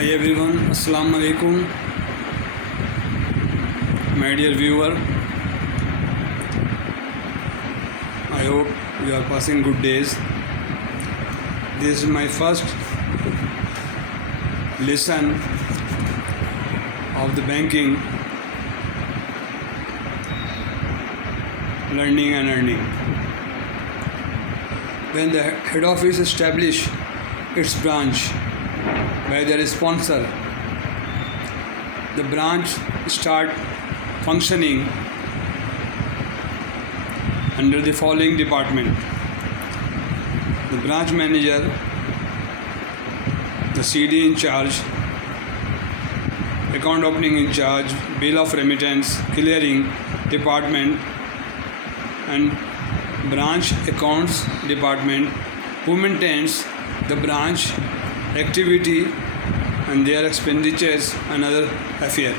Hi everyone, Assalamu alaikum, my dear viewer. I hope you are passing good days. This is my first lesson of the banking, learning and earning. When the head office establish its branch by their sponsor, the branch start functioning under the following department: the branch manager, the CD in charge, account opening in charge, bill of remittance, clearing department, and branch accounts department, who maintains the branch activity and their expenditures and other affair.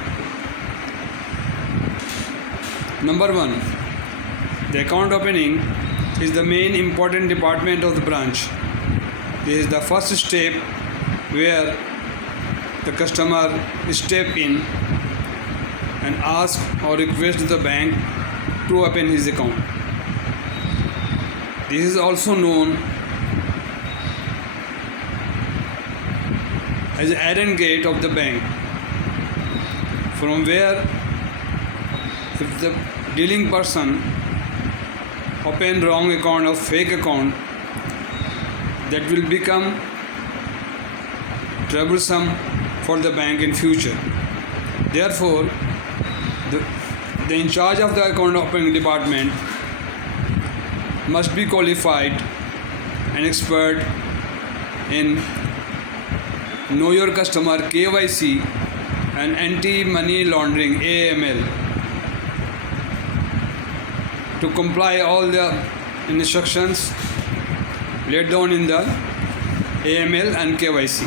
Number 1, the account opening is the main important department of the branch. This is the first step where the customer step in and ask or request the bank to open his account. This is also known as the iron gate of the bank, from where if the dealing person open wrong account or fake account, that will become troublesome for the bank in future. Therefore, the in charge of the account opening department must be qualified and expert in Know Your Customer KYC and anti-money laundering AML to comply all the instructions laid down in the AML and KYC.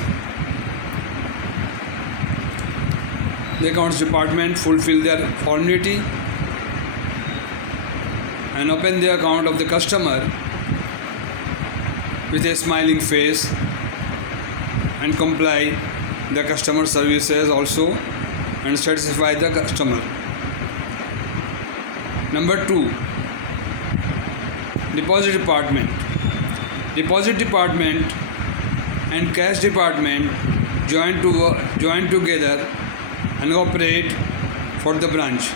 The accounts department fulfill their formality and open the account of the customer with a smiling face and comply the customer services also and satisfy the customer. Number 2, deposit department. Deposit department and cash department join together and operate for the branch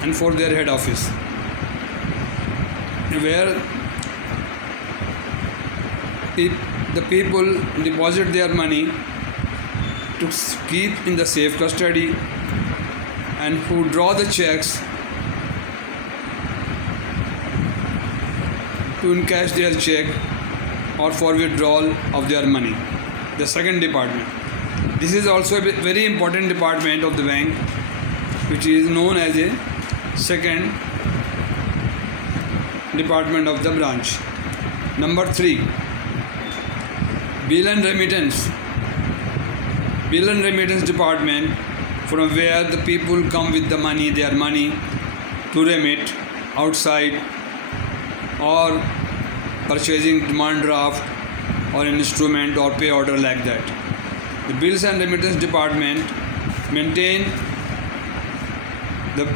and for their head office, where the people deposit their money to keep in the safe custody, and who draw the checks to encash their check or for withdrawal of their money. The second department. This is also a very important department of the bank, which is known as a second department of the branch. Number 3, bill and remittance. Bill and remittance department, from where the people come with the money, their money, to remit outside or purchasing demand draft or an instrument or pay order like that. The bills and remittance department maintain the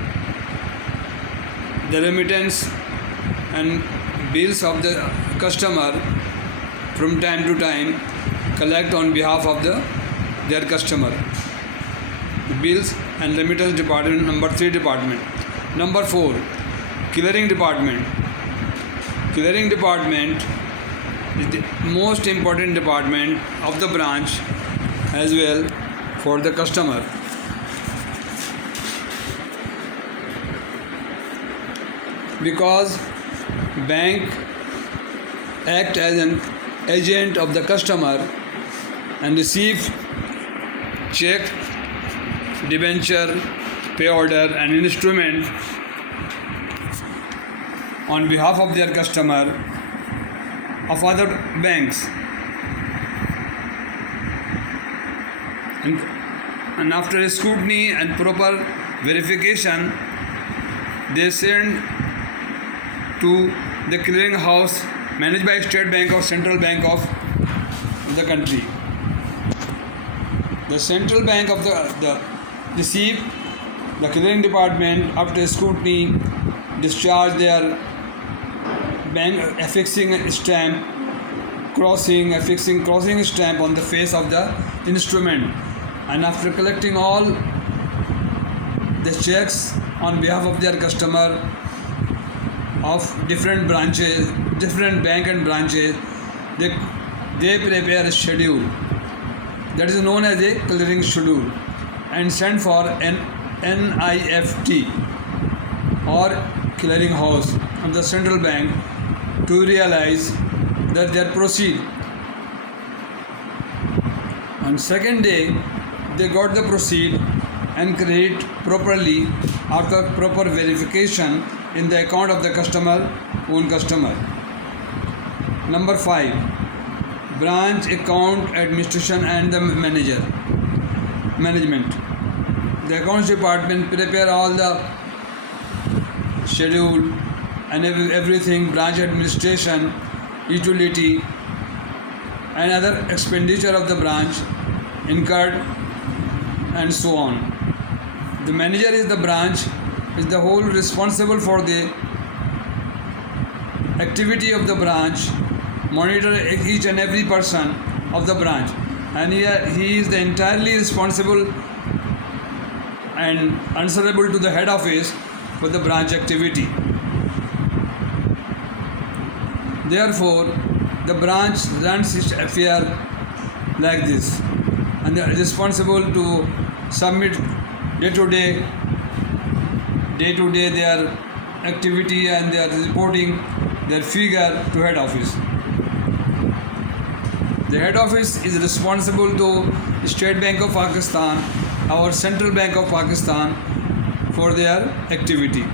remittance and bills of the customer from time to time, collect on behalf of their customer. The bills and remittance department, number 3 department. Number 4, clearing department. Clearing department is the most important department of the branch as well for the customer. Because bank act as an agent of the customer and receive check, debenture, pay order and instrument on behalf of their customer of other banks, and after scrutiny and proper verification, they send to the clearing house managed by State Bank or Central Bank of the country. The central bank of the receive the clearing department after scrutiny discharge their bank affixing crossing stamp on the face of the instrument, and after collecting all the checks on behalf of their customer of different branches, different bank and branches, they prepare a schedule that is known as a clearing schedule and send for an NIFT or clearing house of the central bank to realize that they proceed. On second day, they got the proceed and credit properly after proper verification in the account of the own customer. Number 5, branch account administration and the management. The accounts department prepare all the schedule and everything, branch administration, utility and other expenditure of the branch incurred and so on. The manager is the branch, is the whole responsible for the activity of the branch, monitor each and every person of the branch, and he is the entirely responsible and answerable to the head office for the branch activity. Therefore, the branch runs its affair like this, and they are responsible to submit day to day their activity, and they are reporting their figure to head office. The head office is responsible to State Bank of Pakistan, our Central Bank of Pakistan, for their activity,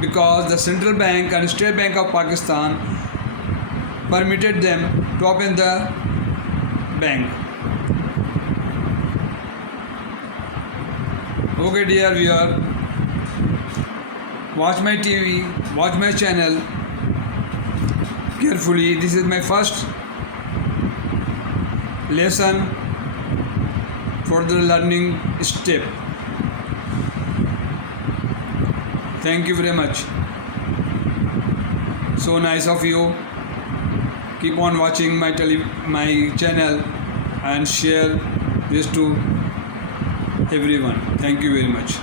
because the Central Bank and State Bank of Pakistan permitted them to open the bank. Okay, dear viewer, watch my TV, watch my channel carefully. This is my first lesson for the learning step. Thank you very much. So nice of you. Keep on watching my channel and share this to everyone. Thank you very much.